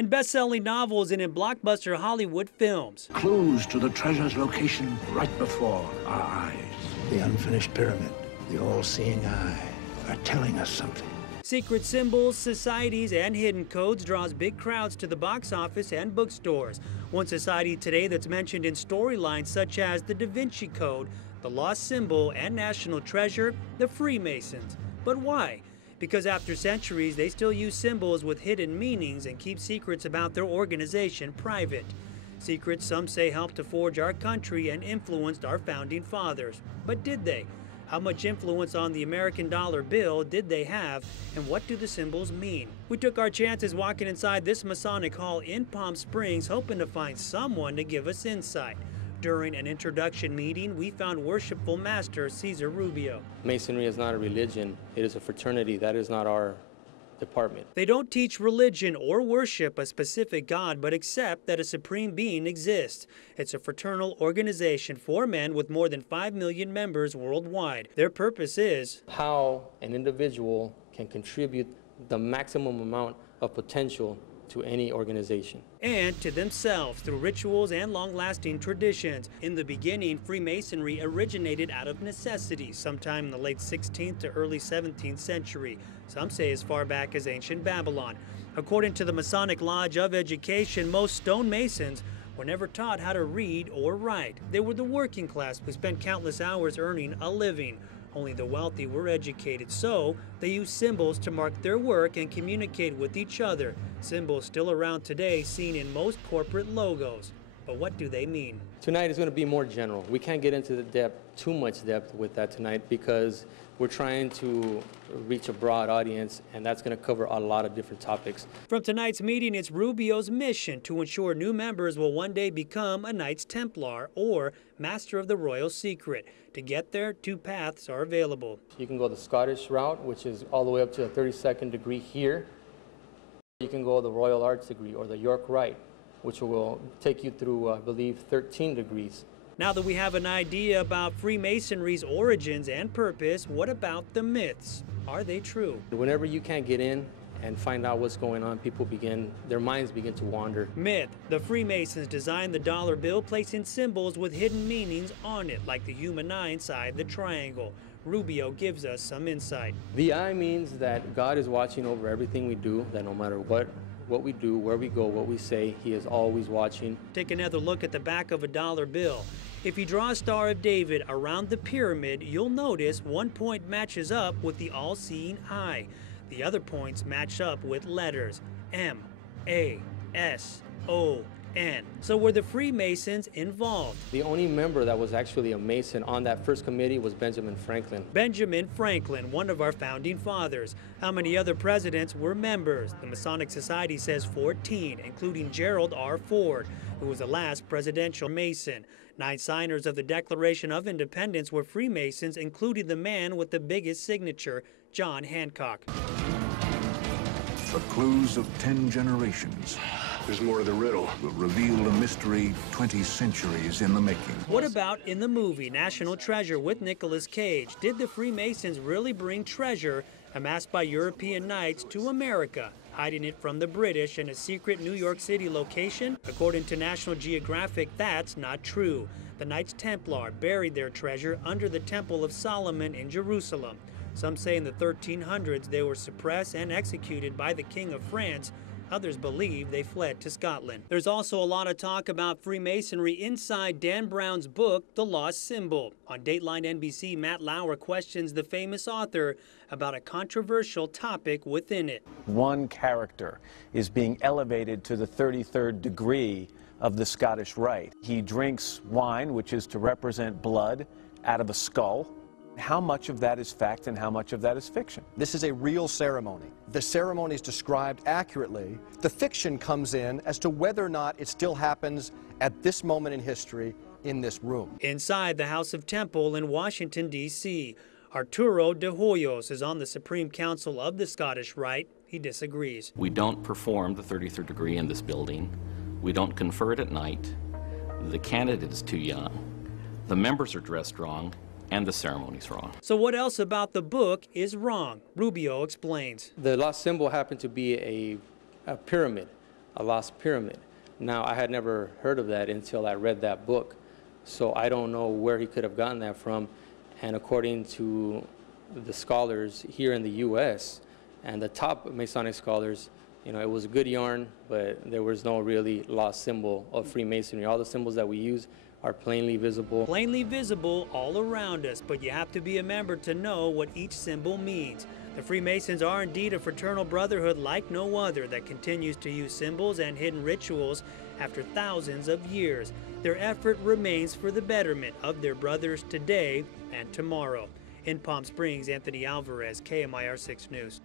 in best-selling novels and in blockbuster Hollywood films. Clues to the treasure's location right before our eyes. The unfinished pyramid, the all-seeing eye, are telling us something. Secret symbols, societies, and hidden codes draws big crowds to the box office and bookstores. One society today that's mentioned in storylines such as the Da Vinci Code, the Lost Symbol, and National Treasure, the Freemasons. But why? Because after centuries, they still use symbols with hidden meanings and keep secrets about their organization private. Secrets some say helped to forge our country and influenced our founding fathers. But did they? How much influence on the American dollar bill did they have, and what do the symbols mean? We took our chances walking inside this Masonic hall in Palm Springs, hoping to find someone to give us insight. During an introduction meeting, we found Worshipful Master Cesar Rubio. Masonry is not a religion, it is a fraternity. That is not our department. They don't teach religion or worship a specific God, but accept that a supreme being exists. It's a fraternal organization for men with more than 5 million members worldwide. Their purpose is how an individual can contribute the maximum amount of potential to any organization. And to themselves through rituals and long-lasting traditions. In the beginning, Freemasonry originated out of necessity sometime in the late 16th to early 17th century. Some say as far back as ancient Babylon. According to the Masonic Lodge of Education, most stonemasons were never taught how to read or write. They were the working class who spent countless hours earning a living. Only the wealthy were educated, so they used symbols to mark their work and communicate with each other. Symbols still around today, seen in most corporate logos. But what do they mean? Tonight is going to be more general. We can't get into the too much depth with that tonight because we're trying to reach a broad audience, and that's going to cover a lot of different topics. From tonight's meeting, it's Rubio's mission to ensure new members will one day become a Knights Templar or Master of the Royal Secret. To get there, 2 paths are available. You can go the Scottish route, which is all the way up to the 32nd degree here. You can go the Royal Arts degree or the York Rite, which will take you through, I believe, 13 degrees. Now that we have an idea about Freemasonry's origins and purpose, what about the myths? Are they true? Whenever you can't get in and find out what's going on, their minds begin to wander. Myth. The Freemasons designed the dollar bill, placing symbols with hidden meanings on it, like the human eye inside the triangle. Rubio gives us some insight. The eye means that God is watching over everything we do, that no matter what we do, where we go, what we say, He is always watching. Take another look at the back of a dollar bill. If you draw a Star of David around the pyramid, you'll notice one point matches up with the all-seeing eye. The other points match up with letters M-A-S-O-N. So were the Freemasons involved? The only member that was actually a Mason on that first committee was Benjamin Franklin. Benjamin Franklin, one of our founding fathers. How many other presidents were members? The Masonic Society says 14, including Gerald R. Ford, who was the last presidential Mason. 9 signers of the Declaration of Independence were Freemasons, including the man with the biggest signature, John Hancock. The clues of 10 generations. There's more to the riddle. Will reveal a mystery 20 centuries in the making. What about in the movie National Treasure with Nicolas Cage? Did the Freemasons really bring treasure amassed by European knights to America, hiding it from the British in a secret New York City location? According to National Geographic, that's not true. The Knights Templar buried their treasure under the Temple of Solomon in Jerusalem. Some say in the 1300s they were suppressed and executed by the King of France. Others believe they fled to Scotland. There's also a lot of talk about Freemasonry inside Dan Brown's book, The Lost Symbol. On Dateline NBC, Matt Lauer questions the famous author about a controversial topic within it. One character is being elevated to the 33rd degree of the Scottish Rite. He drinks wine, which is to represent blood, out of a skull. How much of that is fact and how much of that is fiction? This is a real ceremony. The ceremony is described accurately. The fiction comes in as to whether or not it still happens at this moment in history in this room. Inside the House of Temple in Washington, D.C., Arturo de Hoyos is on the Supreme Council of the Scottish Rite. He disagrees. We don't perform the 33rd degree in this building. We don't confer it at night. The candidate is too young. The members are dressed wrong. And the ceremony's wrong. So what else about the book is wrong? Rubio explains. The lost symbol happened to be a pyramid a lost pyramid. Now, I had never heard of that until I read that book, so I don't know where he could have gotten that from. And according to the scholars here in the U.S. and the top Masonic scholars, you know, it was good yarn, but there was no really lost symbol of Freemasonry. All the symbols that we use are plainly visible. Plainly visible all around us, but you have to be a member to know what each symbol means. The Freemasons are indeed a fraternal brotherhood like no other that continues to use symbols and hidden rituals after thousands of years. Their effort remains for the betterment of their brothers today and tomorrow. In Palm Springs, Anthony Alvarez, KMIR 6 News.